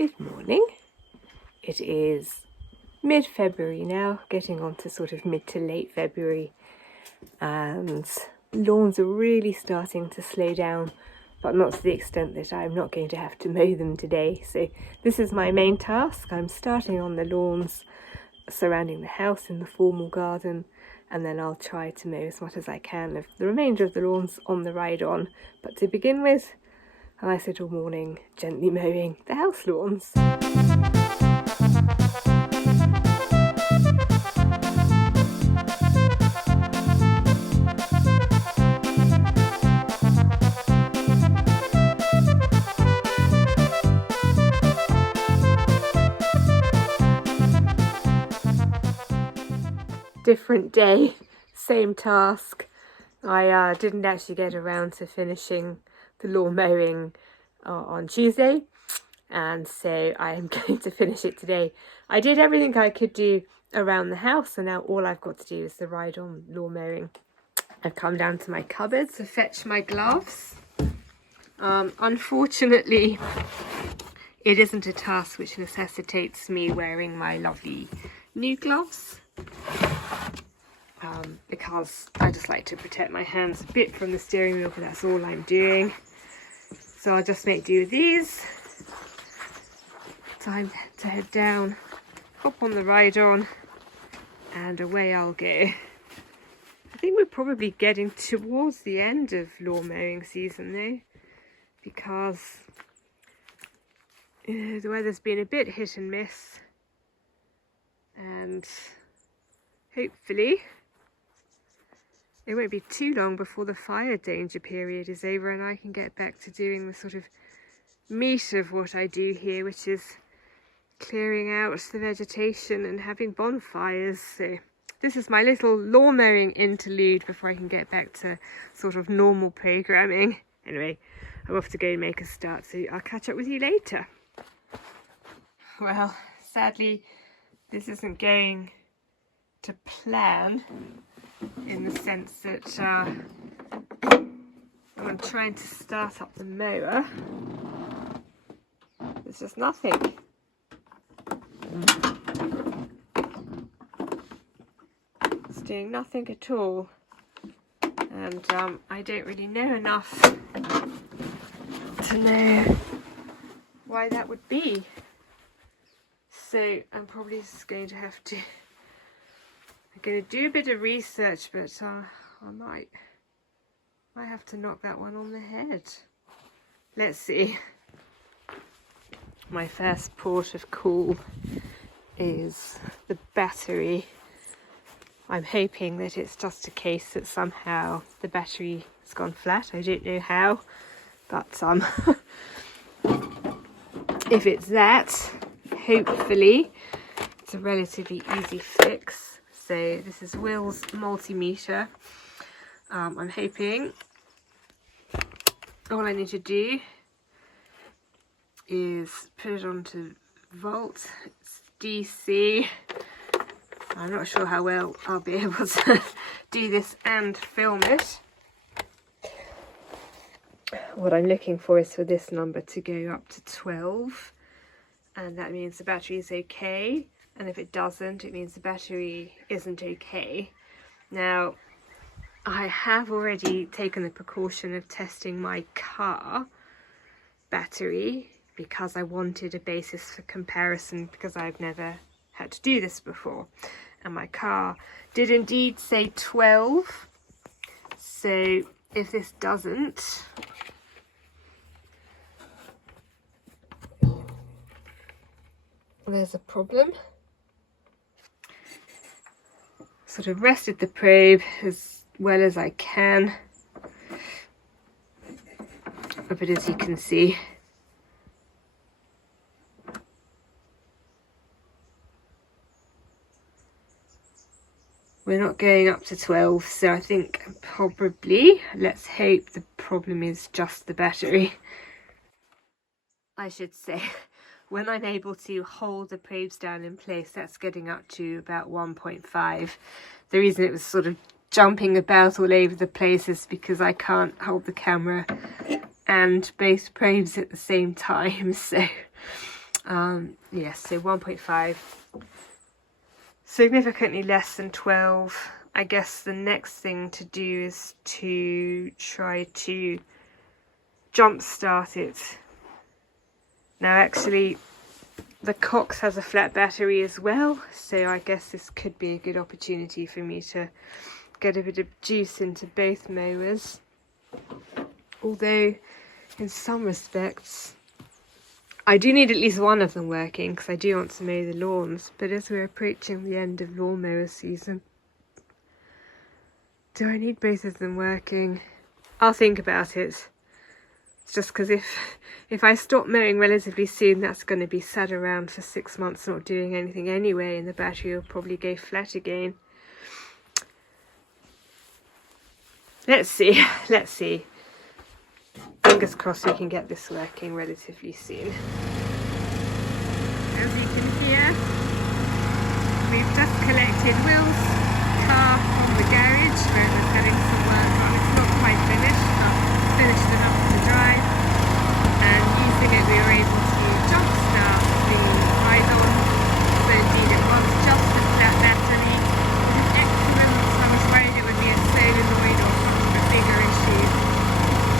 Good morning. It is mid-February now, getting on to sort of mid to late February, and lawns are really starting to slow down, but not to the extent that I'm not going to have to mow them today. So this is my main task. I'm starting on the lawns surrounding the house in the formal garden, and then I'll try to mow as much as I can of the remainder of the lawns on the ride on. But to begin with, a nice little morning gently mowing the house lawns. Different day, same task. I didn't actually get around to finishing the lawn mowing on Tuesday, and so I am going to finish it today. I did everything I could do around the house, and now all I've got to do is the ride on lawn mowing. I've come down to my cupboard to fetch my gloves. Unfortunately, it isn't a task which necessitates me wearing my lovely new gloves, because I just like to protect my hands a bit from the steering wheel, but that's all I'm doing. So I'll just make do with these. Time to head down, hop on the ride on, and away I'll go. I think we're probably getting towards the end of lawn mowing season though, because the weather's been a bit hit and miss, and hopefully it won't be too long before the fire danger period is over and I can get back to doing the sort of meat of what I do here, which is clearing out the vegetation and having bonfires. So this is my little lawn mowing interlude before I can get back to sort of normal programming. Anyway, I'm off to go and make a start, so I'll catch up with you later. Well, sadly, this isn't going to plan, in the sense that I'm trying to start up the mower. There's just nothing. It's doing nothing at all, and I don't really know enough to know why that would be. So I'm probably just going to have to do a bit of research, but I might have to knock that one on the head. Let's see. My first port of call is the battery. I'm hoping that it's just a case that somehow the battery has gone flat. I don't know how, but if it's that, hopefully it's a relatively easy fix. So this is Will's multimeter. I'm hoping all I need to do is put it onto volt. It's DC. I'm not sure how well I'll be able to do this and film it. What I'm looking for is for this number to go up to 12, and that means the battery is okay. And if it doesn't, it means the battery isn't okay. Now, I have already taken the precaution of testing my car battery because I wanted a basis for comparison, because I've never had to do this before. And my car did indeed say 12. So if this doesn't, there's a problem. Sort of rested the probe as well as I can, but as you can see, we're not going up to 12, so I think probably, let's hope the problem is just the battery. I should say, when I'm able to hold the probes down in place, that's getting up to about 1.5. The reason it was sort of jumping about all over the place is because I can't hold the camera and both probes at the same time. So Yes, so 1.5, significantly less than 12. I guess the next thing to do is to try to jump start it. Now actually the Cox has a flat battery as well, so I guess this could be a good opportunity for me to get a bit of juice into both mowers. Although in some respects I do need at least one of them working, because I do want to mow the lawns, but as we're approaching the end of lawnmower season, do I need both of them working? I'll think about it. It's just because if I stop mowing relatively soon, that's going to be sat around for 6 months not doing anything anyway, and the battery will probably go flat again. Let's see, let's see. Fingers crossed we can get this working relatively soon. As you can hear, we've just collected Will's car from the garage where it was getting some work on. It's not quite finished, but finished enough to drive. And using it we were able to jump start the ride-on. So indeed it was just a flat battery. It is excellent, so I was worried it would be a solenoid or some of the bigger issues,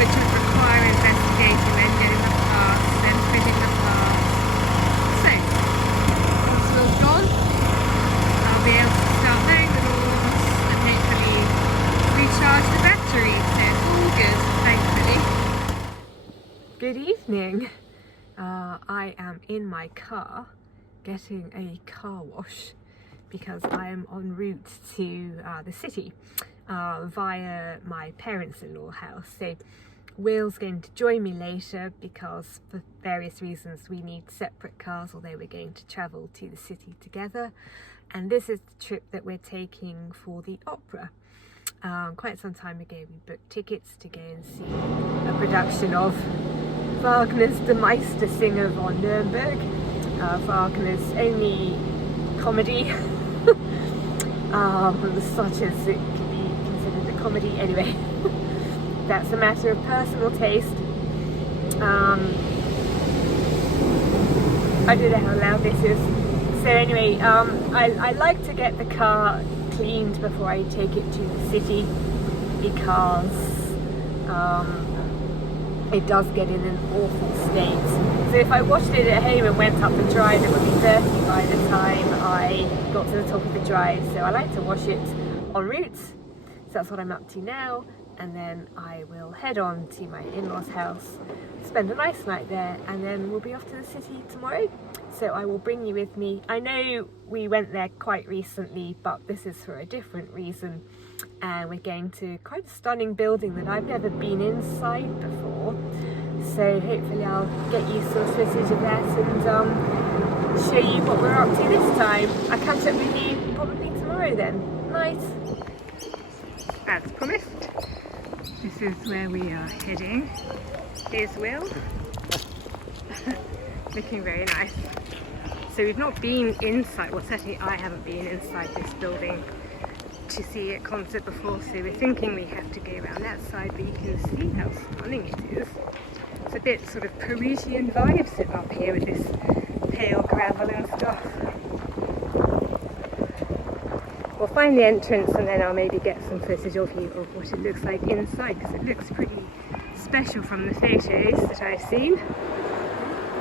which would require investigating, then getting the parts, then fitting the parts. So, once Will's gone, I'll be able to start mowing the lawns and hopefully recharge the battery. So it's all good, thankfully. Good evening. I am in my car getting a car wash because I am en route to the city via my parents-in-law house. So Will's going to join me later because for various reasons we need separate cars, although we're going to travel to the city together. And this is the trip that we're taking for the opera. Quite some time ago we booked tickets to go and see a production of Wagner's Die Meistersinger von Nuremberg, Wagner's only comedy, such as it could be considered a comedy. Anyway, that's a matter of personal taste. I don't know how loud this is. So anyway, I like to get the car cleaned before I take it to the city because it does get in an awful state. So if I washed it at home and went up the drive, it would be dirty by the time I got to the top of the drive. So I like to wash it en route. So that's what I'm up to now. And then I will head on to my in-laws' house, spend a nice night there, and then we'll be off to the city tomorrow. So I will bring you with me. I know we went there quite recently, but this is for a different reason. And we're going to quite a stunning building that I've never been inside before. So hopefully I'll get you some footage of that and show you what we're up to this time. I'll catch up with you probably tomorrow then. Night. As promised, this is where we are heading. Here's Will. Looking very nice. So we've not been inside, well certainly I haven't been inside this building to see a concert before, so we're thinking we have to go around that side, but you can see how stunning it is. It's a bit sort of Parisian vibes up here with this pale gravel and stuff. We'll find the entrance and then I'll maybe get some footage of you of what it looks like inside, because it looks pretty special from the photos that I've seen.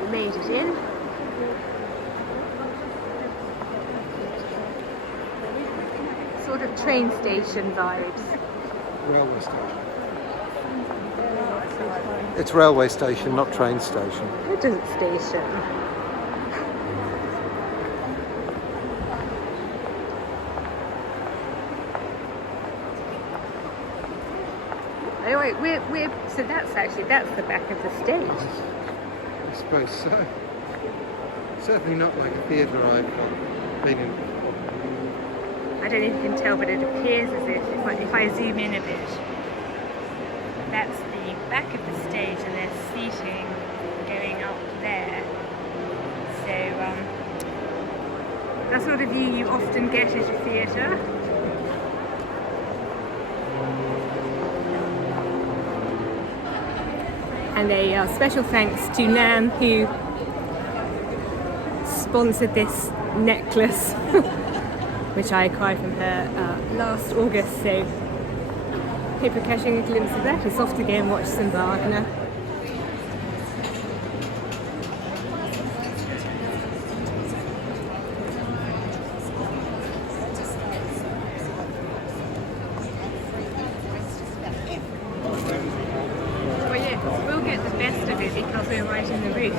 We made it in. Sort of train station vibes. Railway station. It's railway station, not train station. It isn't station. Anyway, so that's the back of the stage. I suppose so. Certainly not like a theatre I've been in before. I don't know if you can tell, but it appears as if I zoom in a bit, that's the back of the stage and there's seating going up there. So that sort of view you often get at a theatre. And a special thanks to Nan, who sponsored this necklace, which I acquired from her last August, so hope you're catching a glimpse of that. It's off to go and watch some Wagner. Because we're right in the roof,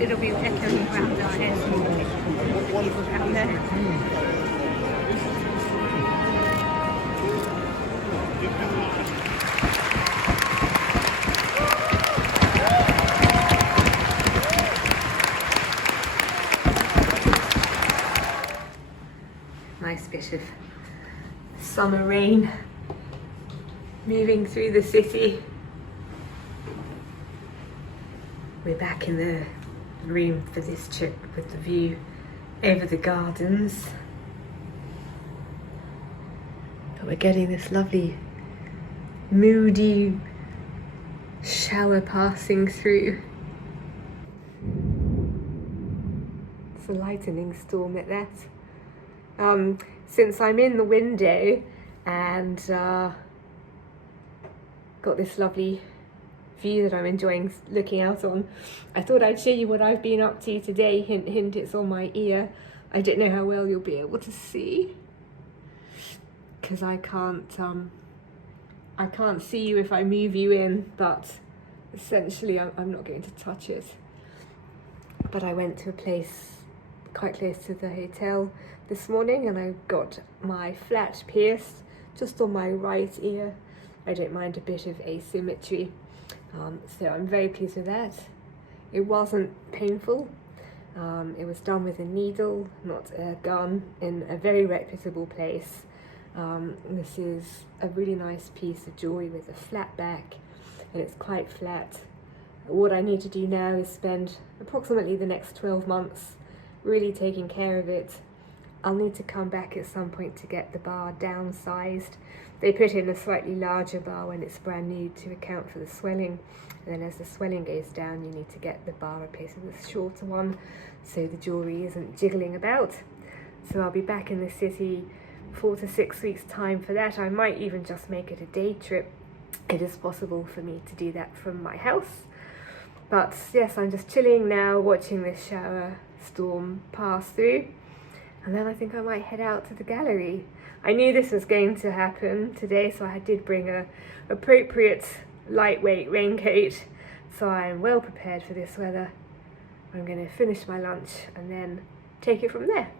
it'll be echoing around our heads and people down there. Nice bit of summer rain moving through the city. We're back in the room for this trip with the view over the gardens. But we're getting this lovely, moody shower passing through. It's a lightning storm at that. Since I'm in the window and got this lovely view that I'm enjoying looking out on, I thought I'd show you what I've been up to today. Hint, hint, it's on my ear. I don't know how well you'll be able to see because I can't see you if I move you in, but essentially I'm not going to touch it. But I went to a place quite close to the hotel this morning and I got my flat pierced just on my right ear. I don't mind a bit of asymmetry. So I'm very pleased with that. It wasn't painful. It was done with a needle, not a gun, in a very reputable place. This is a really nice piece of jewellery with a flat back, and it's quite flat. What I need to do now is spend approximately the next 12 months really taking care of it. I'll need to come back at some point to get the bar downsized. They put in a slightly larger bar when it's brand new to account for the swelling. And then as the swelling goes down, you need to get the bar replaced with a shorter one so the jewellery isn't jiggling about. So I'll be back in the city 4 to 6 weeks time for that. I might even just make it a day trip. It is possible for me to do that from my house. But yes, I'm just chilling now, watching this shower storm pass through. And then I think I might head out to the gallery. I knew this was going to happen today, so I did bring a appropriate lightweight raincoat. So I'm well prepared for this weather. I'm going to finish my lunch and then take it from there.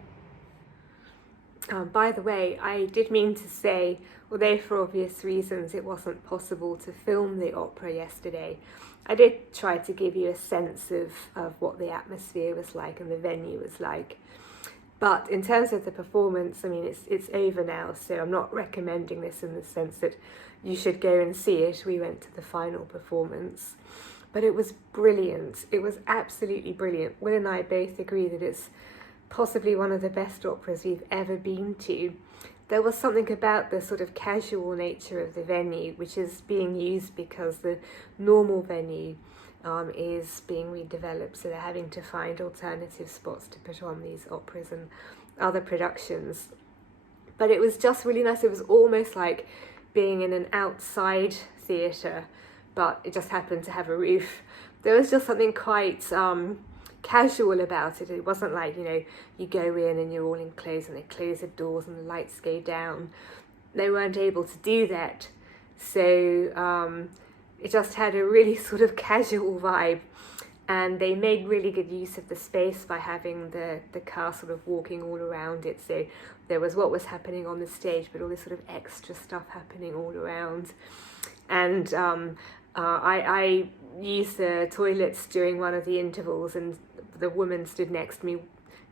By the way, I did mean to say, although for obvious reasons it wasn't possible to film the opera yesterday, I did try to give you a sense of what the atmosphere was like and the venue was like. But in terms of the performance, I mean, it's over now, so I'm not recommending this in the sense that you should go and see it. We went to the final performance, but it was brilliant. It was absolutely brilliant. Will and I both agree that it's possibly one of the best operas we've ever been to. There was something about the sort of casual nature of the venue, which is being used because the normal venue is being redeveloped, so they're having to find alternative spots to put on these operas and other productions. But it was just really nice. It was almost like being in an outside theatre, but it just happened to have a roof. There was just something quite casual about it. It wasn't like, you know, you go in and you're all enclosed and they close the doors and the lights go down. They weren't able to do that. So it just had a really sort of casual vibe, and they made really good use of the space by having the car sort of walking all around it. So there was what was happening on the stage, but all this sort of extra stuff happening all around. And I used the toilets during one of the intervals, and the woman stood next to me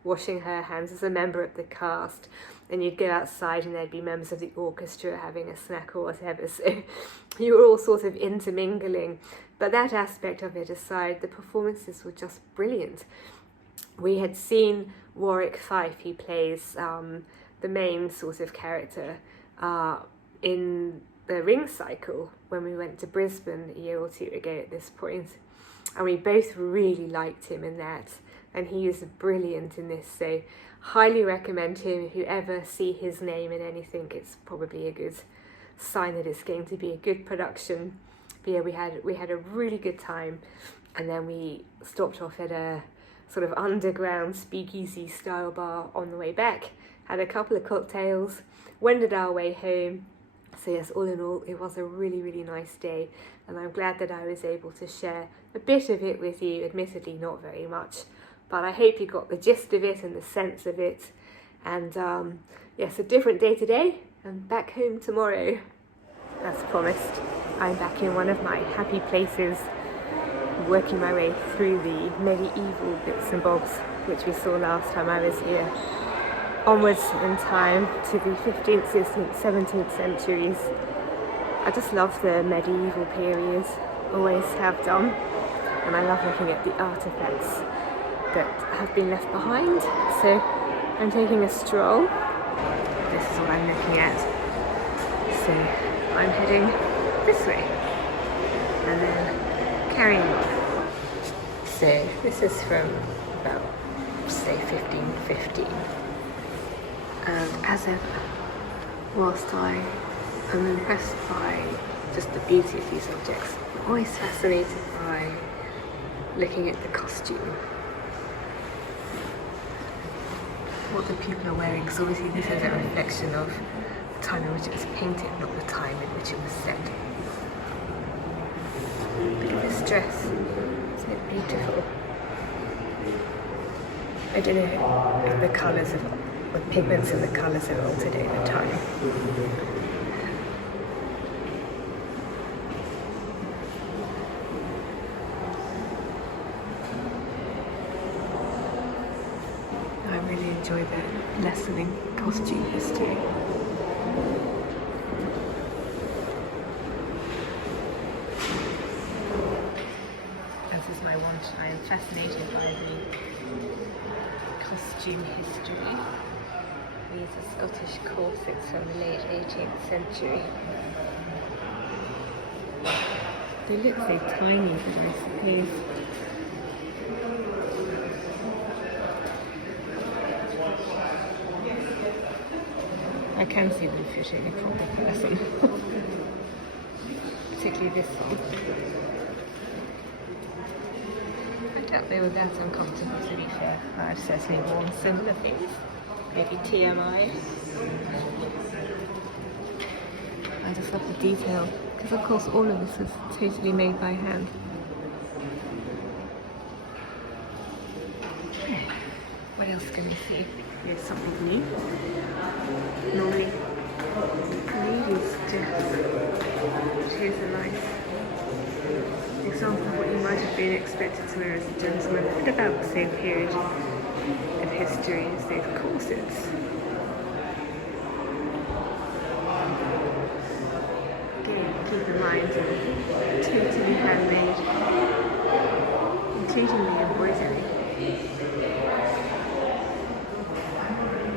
washing her hands as a member of the cast. And you'd go outside and there'd be members of the orchestra having a snack or whatever. So you were all sort of intermingling. But that aspect of it aside, the performances were just brilliant. We had seen Warwick Fife, who plays the main sort of character, in the Ring Cycle when we went to Brisbane a year or two ago at this point. And we both really liked him in that. and he is brilliant in this, so highly recommend him. If you ever see his name in anything, it's probably a good sign that it's going to be a good production. But yeah, we had a really good time, and then we stopped off at a sort of underground speakeasy style bar on the way back, had a couple of cocktails, wended our way home. So yes, all in all, it was a really, really nice day, and I'm glad that I was able to share a bit of it with you, admittedly not very much, but I hope you got the gist of it and the sense of it. And yes, a different day today, and back home tomorrow. As promised, I'm back in one of my happy places, working my way through the medieval bits and bobs which we saw last time I was here, onwards in time to the 15th, 16th, 17th centuries. I just love the medieval period, always have done, and I love looking at the artefacts that have been left behind. So I'm taking a stroll. This is what I'm looking at. So I'm heading this way and then carrying on. So this is from about, say, 1515. And as ever, whilst I am impressed by just the beauty of these objects, I'm always fascinated by looking at the costume. What the people are wearing, because obviously this is a reflection of the time in which it was painted, not the time in which it was set. Look at this dress, isn't it beautiful? I don't know if the colours of the pigments and the colours have altered over time. I really enjoy the lesson in costume history. As is my wont, I am fascinated by the costume history. These are Scottish corsets from the late 18th century. They look so tiny, but I suppose I can see them fitting a proper person. Particularly this one. I doubt they were that uncomfortable, to be fair. I've certainly worn similar things. Maybe TMI. I just love the detail, because of course all of this was totally made by hand. What else can we see? Here's something new. Normally, ladies' dress. Here's a nice example of what you might have been expected to wear as a gentleman at about the same period of history as these corsets. Again, keep in mind, totally handmade, including the embroidery.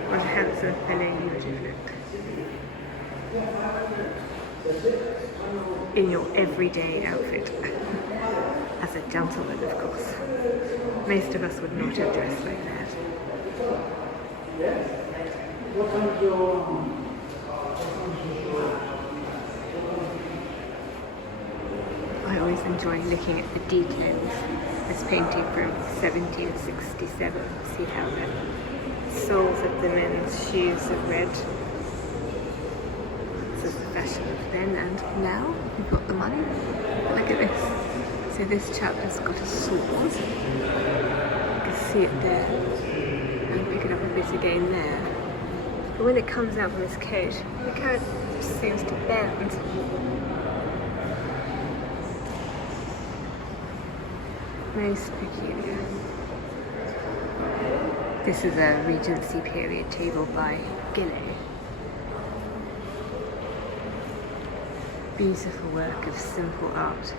What a handsome fellow you would have looked in your everyday outfit. As a gentleman, of course. Most of us would not have dressed like that. I always enjoy looking at the details. This painting from 1767. See how the soles of the men's shoes are red. This is the fashion of then and now. We've got the money. Look at this. So this chap has got a sword. You can see it there. And pick it up a bit again there. But when it comes out from his coat, look how it seems to bend. Most peculiar. This is a Regency period table by Gillet. Beautiful work of simple art.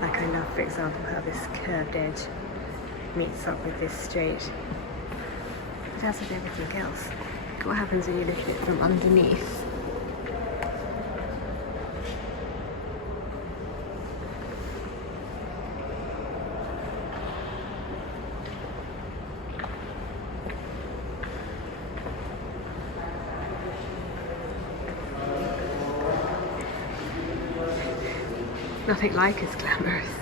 Like I love, for example, how this curved edge meets up with this straight. But as with everything else, look what happens when you look at it from underneath. Nothing like as glamorous.